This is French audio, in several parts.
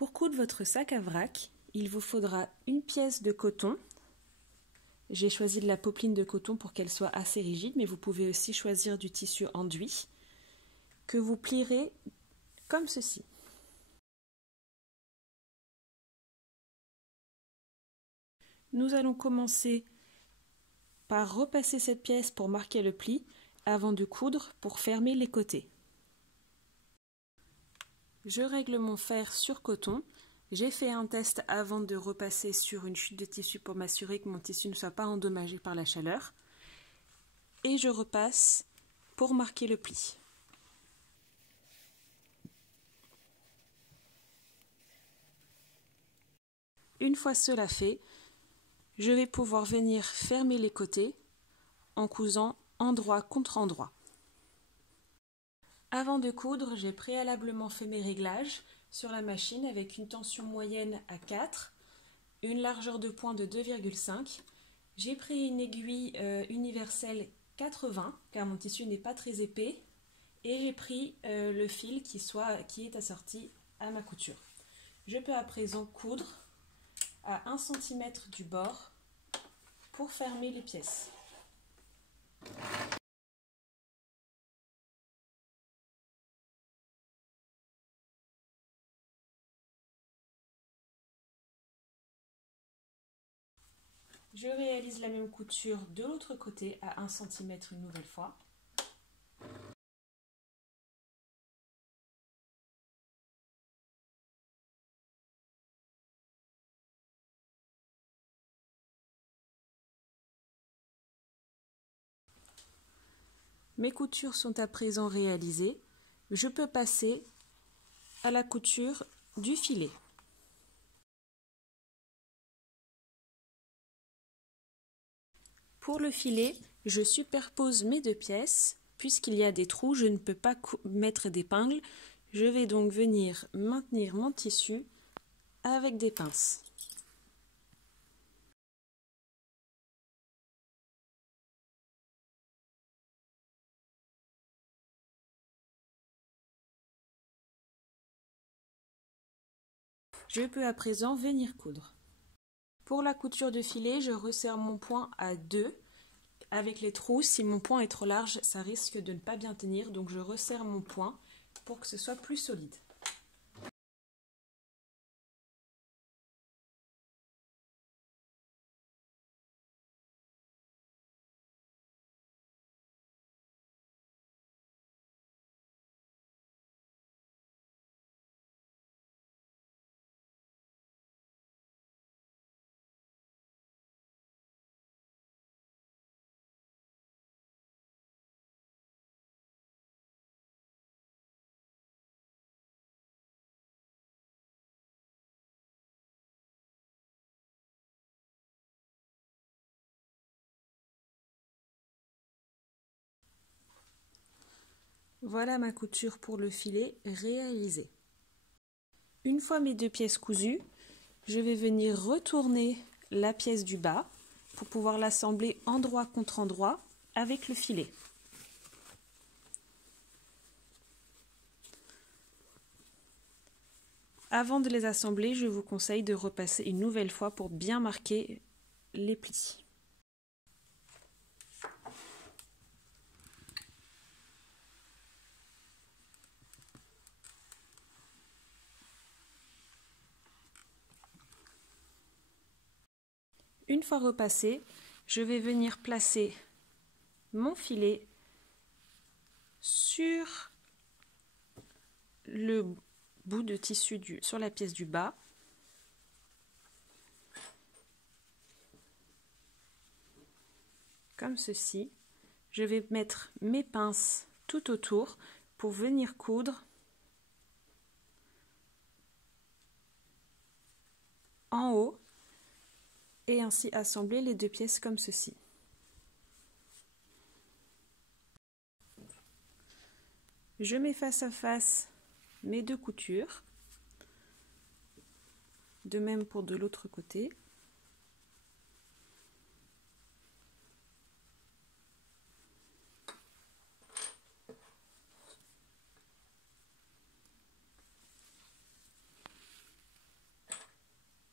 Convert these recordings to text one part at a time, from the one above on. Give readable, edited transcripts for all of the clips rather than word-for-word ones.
Pour coudre votre sac à vrac, il vous faudra une pièce de coton. J'ai choisi de la popeline de coton pour qu'elle soit assez rigide, mais vous pouvez aussi choisir du tissu enduit que vous plierez comme ceci. Nous allons commencer par repasser cette pièce pour marquer le pli avant de coudre pour fermer les côtés. Je règle mon fer sur coton. J'ai fait un test avant de repasser sur une chute de tissu pour m'assurer que mon tissu ne soit pas endommagé par la chaleur. Et je repasse pour marquer le pli. Une fois cela fait, je vais pouvoir venir fermer les côtés en cousant endroit contre endroit. Avant de coudre, j'ai préalablement fait mes réglages sur la machine avec une tension moyenne à 4, une largeur de pointe de 2,5. J'ai pris une aiguille universelle 80 car mon tissu n'est pas très épais et j'ai pris le fil qui est assorti à ma couture. Je peux à présent coudre à 1 cm du bord pour fermer les pièces. Je réalise la même couture de l'autre côté à 1 cm une nouvelle fois. Mes coutures sont à présent réalisées. Je peux passer à la couture du filet. Pour le filet, je superpose mes deux pièces. Puisqu'il y a des trous, je ne peux pas mettre d'épingle. Je vais donc venir maintenir mon tissu avec des pinces. Je peux à présent venir coudre. Pour la couture de filet, je resserre mon point à 2. Avec les trous, si mon point est trop large, ça risque de ne pas bien tenir, donc je resserre mon point pour que ce soit plus solide. Voilà ma couture pour le filet réalisée. Une fois mes deux pièces cousues, je vais venir retourner la pièce du bas pour pouvoir l'assembler endroit contre endroit avec le filet. Avant de les assembler, je vous conseille de repasser une nouvelle fois pour bien marquer les plis. Une fois repassé, je vais venir placer mon filet sur le bout de tissu sur la pièce du bas. Comme ceci. Je vais mettre mes pinces tout autour pour venir coudre en haut et ainsi assembler les deux pièces comme ceci. Je mets face à face mes deux coutures, de même pour de l'autre côté.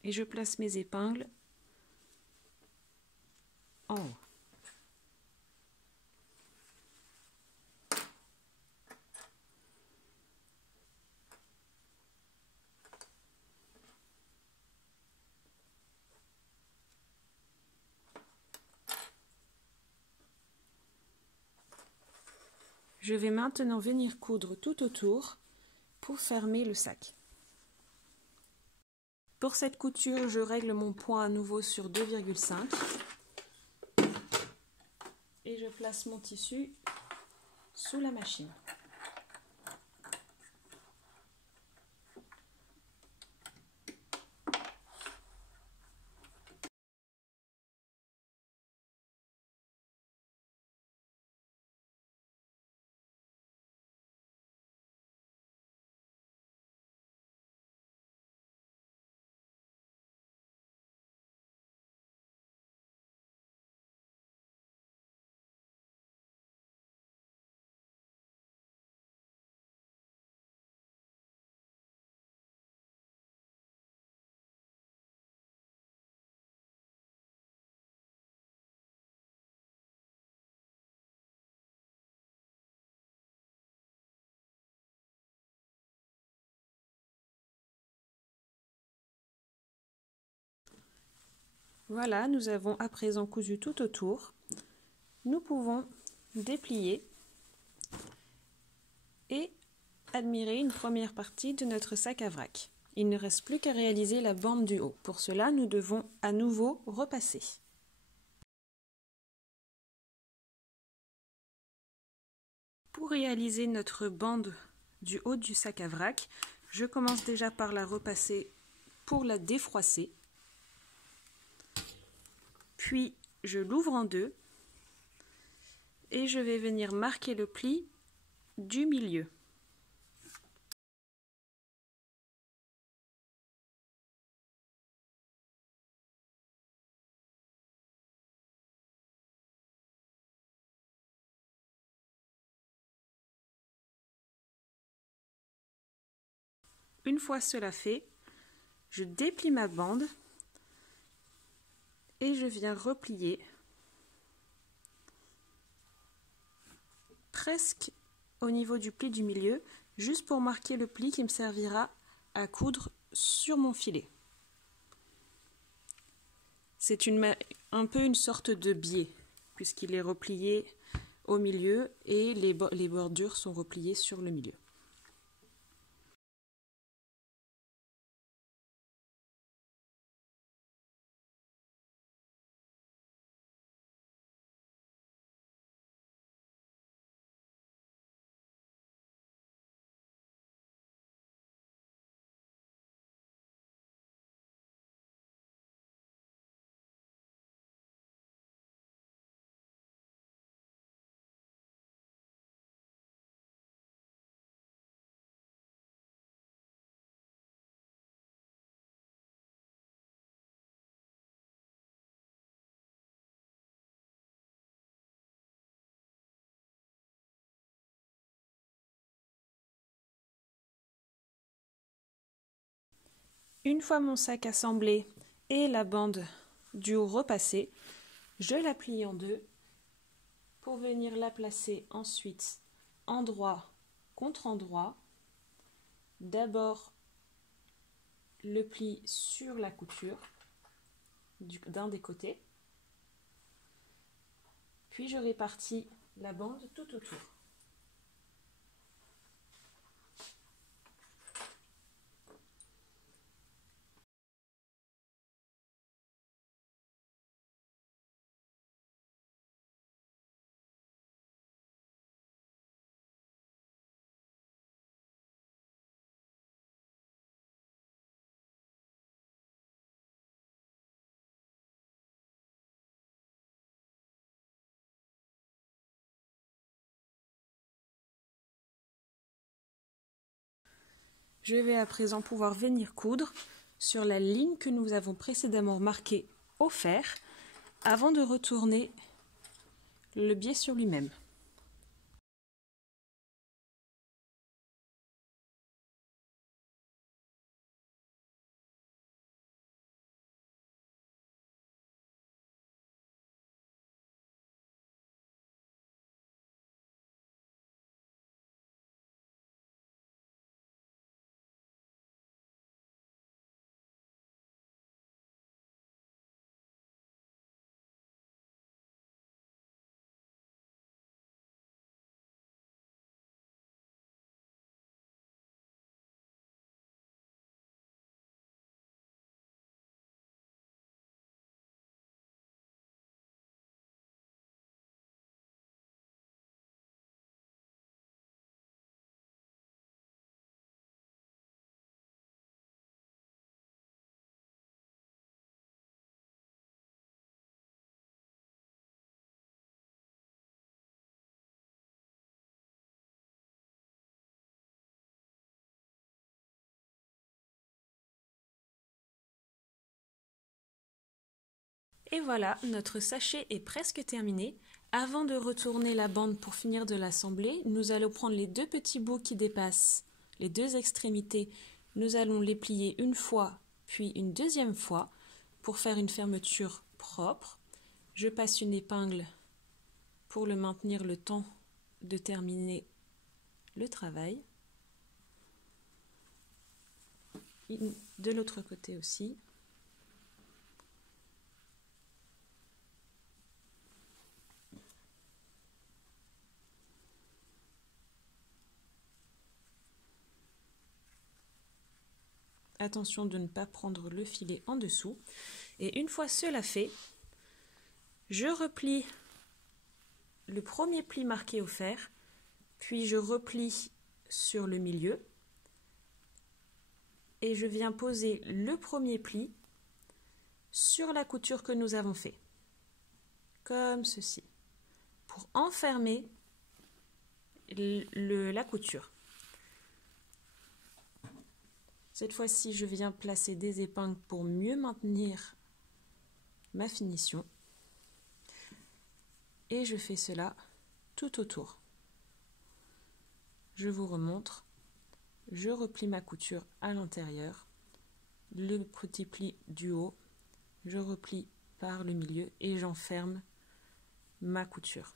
et je place mes épingles en haut. Je vais maintenant venir coudre tout autour pour fermer le sac. Pour cette couture, je règle mon point à nouveau sur 2,5 et je place mon tissu sous la machine. Voilà, nous avons à présent cousu tout autour. Nous pouvons déplier et admirer une première partie de notre sac à vrac. Il ne reste plus qu'à réaliser la bande du haut. Pour cela, nous devons à nouveau repasser. Pour réaliser notre bande du haut du sac à vrac, je commence déjà par la repasser pour la défroisser. Puis je l'ouvre en deux et je vais venir marquer le pli du milieu. Une fois cela fait, je déplie ma bande et je viens replier presque au niveau du pli du milieu, juste pour marquer le pli qui me servira à coudre sur mon filet. C'est un peu une sorte de biais, puisqu'il est replié au milieu et les bordures sont repliées sur le milieu. Une fois mon sac assemblé et la bande du haut repassée, je la plie en deux pour venir la placer ensuite endroit contre endroit. D'abord le pli sur la couture d'un des côtés, puis je répartis la bande tout autour. Je vais à présent pouvoir venir coudre sur la ligne que nous avons précédemment marquée au fer avant de retourner le biais sur lui-même. Et voilà, notre sachet est presque terminé. Avant de retourner la bande pour finir de l'assembler, nous allons prendre les deux petits bouts qui dépassent les deux extrémités. Nous allons les plier une fois, puis une deuxième fois pour faire une fermeture propre. Je passe une épingle pour le maintenir le temps de terminer le travail. De l'autre côté aussi. Attention de ne pas prendre le filet en dessous. Et une fois cela fait, je replie le premier pli marqué au fer, puis je replie sur le milieu et je viens poser le premier pli sur la couture que nous avons fait, comme ceci, pour enfermer la couture. Cette fois-ci, je viens placer des épingles pour mieux maintenir ma finition. Et je fais cela tout autour. Je vous remontre. Je replie ma couture à l'intérieur. Le petit pli du haut, je replie par le milieu et j'enferme ma couture.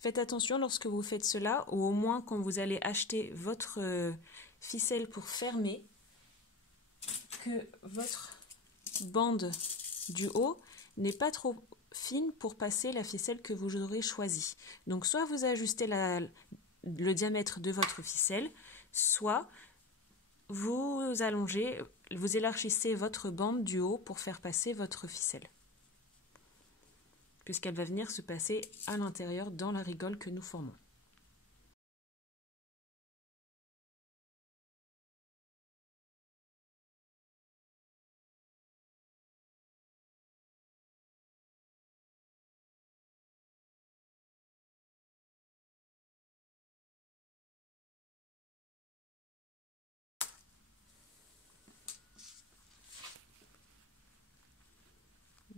Faites attention lorsque vous faites cela, ou au moins quand vous allez acheter votre ficelle pour fermer, que votre bande du haut n'est pas trop fine pour passer la ficelle que vous aurez choisie. Donc soit vous ajustez le diamètre de votre ficelle, soit vous allongez, vous élargissez votre bande du haut pour faire passer votre ficelle, puisqu'elle va venir se passer à l'intérieur dans la rigole que nous formons.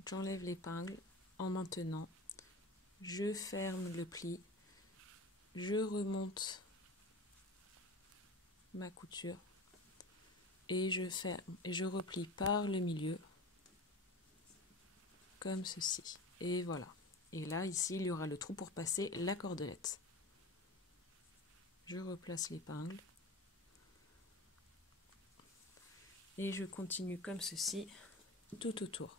J'enlève l'épingle en maintenant, je ferme le pli, je remonte ma couture et je ferme et je replie par le milieu comme ceci. Et voilà. Et là, ici, il y aura le trou pour passer la cordelette. Je replace l'épingle et je continue comme ceci tout autour.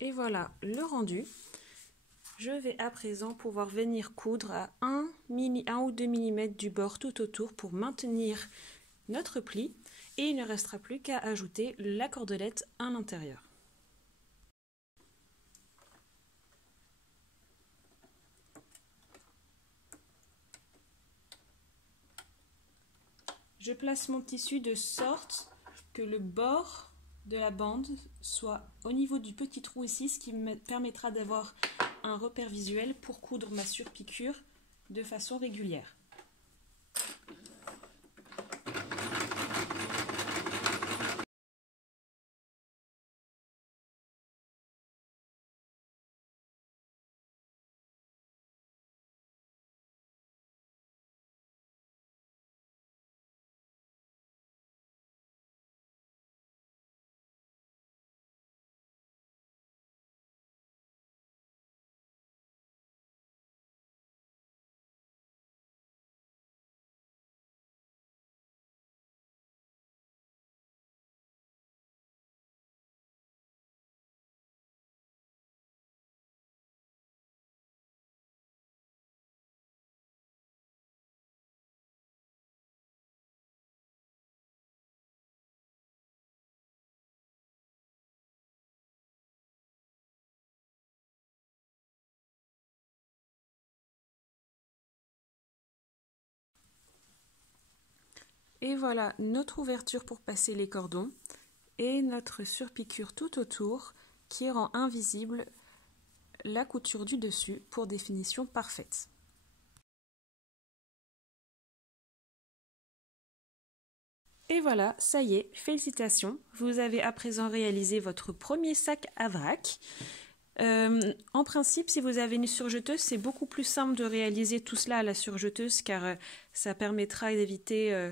Et voilà le rendu. Je vais à présent pouvoir venir coudre à 1 ou 2 mm du bord tout autour pour maintenir notre pli. Et il ne restera plus qu'à ajouter la cordelette à l'intérieur. Je place mon tissu de sorte que le bord de la bande soit au niveau du petit trou ici, ce qui me permettra d'avoir un repère visuel pour coudre ma surpiqûre de façon régulière. Et voilà notre ouverture pour passer les cordons et notre surpiqûre tout autour qui rend invisible la couture du dessus pour des finitions parfaites. Et voilà, ça y est, félicitations, vous avez à présent réalisé votre premier sac à vrac. En principe, si vous avez une surjeteuse, c'est beaucoup plus simple de réaliser tout cela à la surjeteuse car ça permettra d'éviter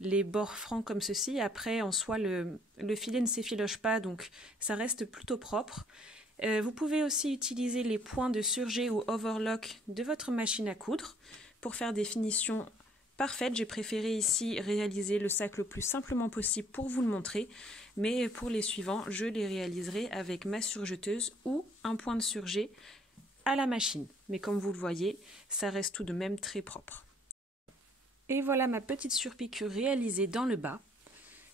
les bords francs comme ceci. Après, en soi, le filet ne s'effiloche pas, donc ça reste plutôt propre. Vous pouvez aussi utiliser les points de surjet ou overlock de votre machine à coudre pour faire des finitions parfaites. J'ai préféré ici réaliser le sac le plus simplement possible pour vous le montrer, mais pour les suivants, je les réaliserai avec ma surjeteuse ou un point de surjet à la machine. Mais comme vous le voyez, ça reste tout de même très propre. Et voilà ma petite surpiqûre réalisée dans le bas.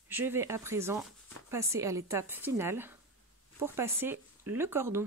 Je vais à présent passer à l'étape finale pour passer le cordon.